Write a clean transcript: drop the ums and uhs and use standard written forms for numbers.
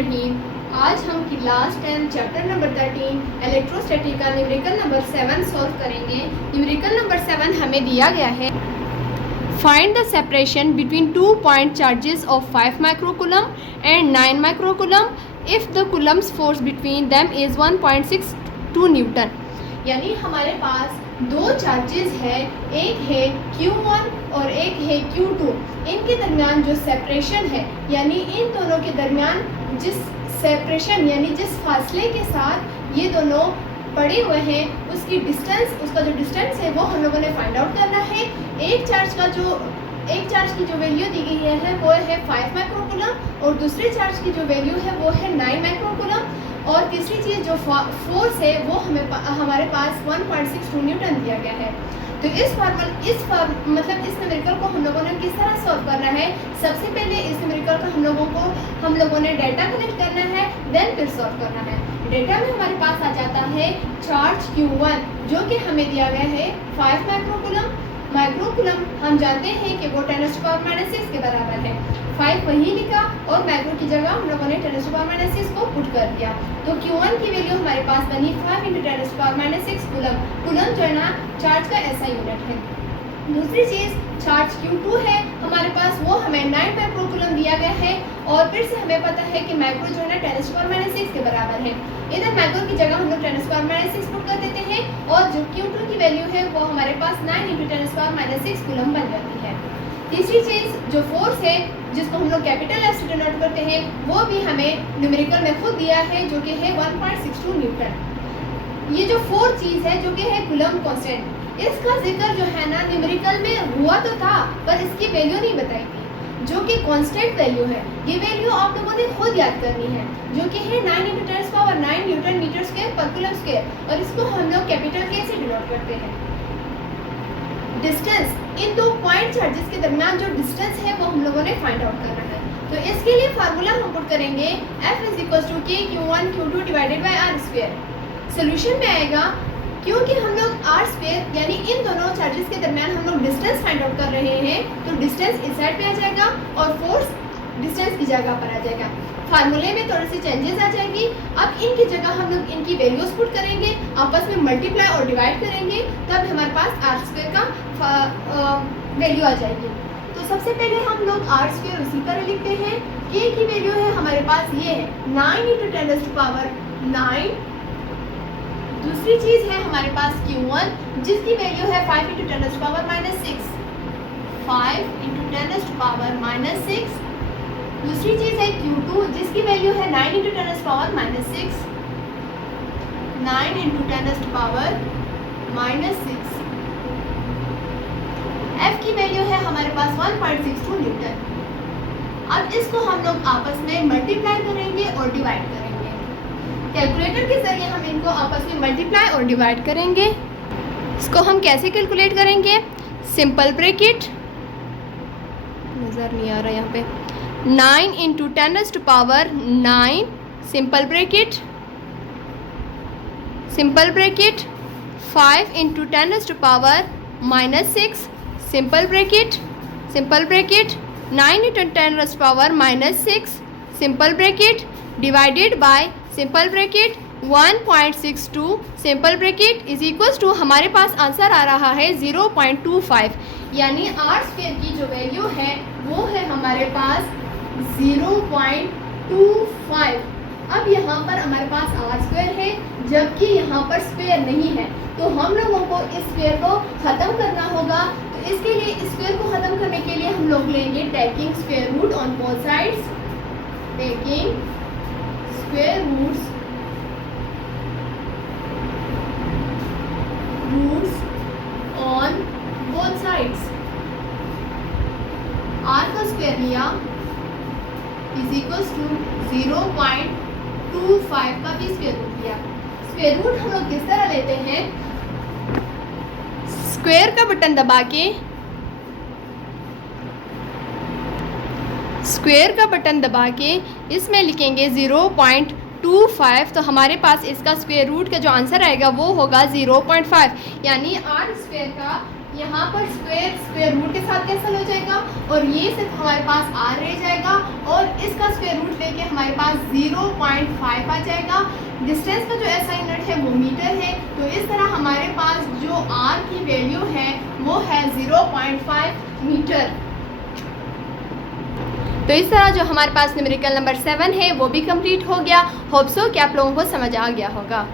रहीम। आज हम class 10 chapter number 13 electrostatic का न्यूमेरिकल नंबर 7 सॉल्व करेंगे। न्यूमेरिकल नंबर 7 हमें दिया गया है, find the separation between 2 point charges of 5 microcoulomb and 9 microcoulomb if the Coulomb's force between them is 1.62 Newton. यानी हमारे पास दो चार्जेस है, एक है Q1 और एक है Q2। इनके दरमियान जो सेपरेशन है, यानी इन दोनों के दरमियान जिस सेपरेशन यानी जिस फासले के साथ ये दोनों पड़े हुए हैं उसकी डिस्टेंस, उसका जो डिस्टेंस है वो हम लोगों ने फाइंड आउट करना है। एक चार्ज की जो वैल्यू दी गई है वो है 5 माइक्रोकूलम और दूसरे चार्ज की जो वैल्यू है वो है 9 माइक्रोकूलम। और तीसरी चीज़ जो फोर्स है वो हमारे पास 1.62 न्यूटन दिया गया है। तो इस न्यूमेरिकल को हम लोगों ने किस तरह सॉल्व करना है? सबसे पहले इस न्यूमेरिकल का हम लोगों ने डाटा कलेक्ट करना है, देन फिर सॉल्व करना है। डेटा में हमारे पास आ जाता है चार्ज Q1 जो कि हमें दिया गया है 5 माइक्रोकूलम हम जानते हैं कि वो 10⁻⁻6 के बराबर है। 5 वही लिखा और माइक्रो की जगह हम लोगों ने 10⁻6 को पुट कर दिया। तो Q1 की वैल्यू हमारे पास बनी 5 × 10⁻6 कूलम। कूलम जो है ना चार्ज का ऐसा यूनिट है। दूसरी चीज़ चार्ज Q2 है हमारे पास, वो हमें 9 माइक्रोकूलम दिया गया है और फिर से हमें पता है कि माइक्रो जो है ना 10⁻6 के बराबर है। इधर माइक्रो की जगह हम लोग 10⁻6 पुट कर देते हैं और जो Q2 की वैल्यू है वो हमारे पास 9 × 10⁻6 कूलम बन जाती है। तीसरी चीज़ जो फोर्स है जिसको हम लोग कैपिटल एफ से डिनोट करते हैं वो भी हमें न्यूमेरिकल में खुद दिया है जो कि है 1.62 न्यूटन। ये जो फोर्थ चीज़ है जो कि है कूलम कांस्टेंट, इसका जिक्र जो है ना न्यूमेरिकल में हुआ तो था पर इसकी वैल्यू नहीं बताई थी जो कि कांस्टेंट वैल्यू है। ये वैल्यू आप लोगों ने खुद याद करनी है जो कि है 9 × 10⁻9 न्यूटन मीटर स्क्वायर पर कूलम स्क्वायर और इसको हम लोग कैपिटल के से डिनोट करते हैं। डिस्टेंस, इन दो पॉइंट चार्जेस के दरमियान जो डिस्टेंस है वो हम लोगों ने फाइंड आउट करना है। तो इसके लिए फार्मूला हम पुट करेंगे F = K Q1 Q2 / R²। Solution में आएगा क्योंकि हम लोग R² यानी इन दोनों चार्जेस के दरमियान हम लोग डिस्टेंस फाइंड आउट कर रहे हैं तो डिस्टेंस इस साइड पे आ जाएगा और फोर्स डिस्टेंस की जगह पर आ जाएगा। फार्मूले में थोड़ी सी चेंजेस आ जाएगी। अब इनकी जगह हम लोग इनकी वैल्यूज पुट करेंगे, आपस में मल्टीप्लाई और डिवाइड करेंगे, तब हमारे पास R² का वैल्यू आ जाएगी। तो सबसे पहले हम लोग R² उसी तरह लिखते हैं। K की वैल्यू है हमारे पास ये है 9 × 10⁻9। दूसरी चीज़ है हमारे पास Q1 जिसकी वैल्यू है 5 × 10⁻6। 5 × 10⁻6। दूसरी चीज़ है Q2 जिसकी वैल्यू है 9 × 10⁻6। 9 × 10⁻6। F की वैल्यू है हमारे पास 1.62 न्यूटन। अब इसको हम लोग आपस में मल्टीप्लाई करेंगे और डिवाइड करेंगे। कैलकुलेटर के जरिए हम इनको आपस में मल्टीप्लाई और डिवाइड करेंगे। इसको हम कैसे कैलकुलेट करेंगे? सिंपल ब्रैकेट, नज़र नहीं आ रहा यहाँ पे, 9 × 10⁻9 simple bracket 5 × 10⁻6 simple bracket 9 × 10⁻6 simple bracket divided by simple bracket 1.62 simple bracket is equals to हमारे पास आंसर आ रहा है 0.25। यानी R² की जो वैल्यू है वो है हमारे पास 0.25। अब यहाँ पर हमारे पास R² है जबकि यहाँ पर स्क्वायर नहीं है, तो हम लोगों को इस स्क्वायर को ख़त्म करना होगा। तो इसके लिए इस स्क्वायर को ख़त्म करने के लिए हम लोग लेंगे taking square root on both sides. Taking square roots on both sides. R का स्क्वायर लिया इज इक्वल्स टू 0.25 का भी स्क्वायर रूट लिया। स्क्वायर रूट हम लोग किस तरह लेते हैं? स्क्वायर का बटन दबा के इसमें लिखेंगे 0.25, तो हमारे पास इसका स्क्वायर रूट का जो आंसर आएगा वो होगा 0.5। यानी R² का यहाँ पर स्क्वायर रूट के साथ कैंसिल हो जाएगा और ये सिर्फ हमारे पास r रह जाएगा और इसका स्क्वायर रूट लेके हमारे पास 0.5 आ जाएगा। डिस्टेंस का जो ऐसा यूनिट है वो मीटर है, तो इस तरह हमारे पास जो r की वैल्यू है वो है 0.5 मीटर। तो इस तरह जो हमारे पास न्यूमेरिकल नंबर 7 है वो भी कंप्लीट हो गया। होप सो कि आप लोगों को समझ आ गया होगा।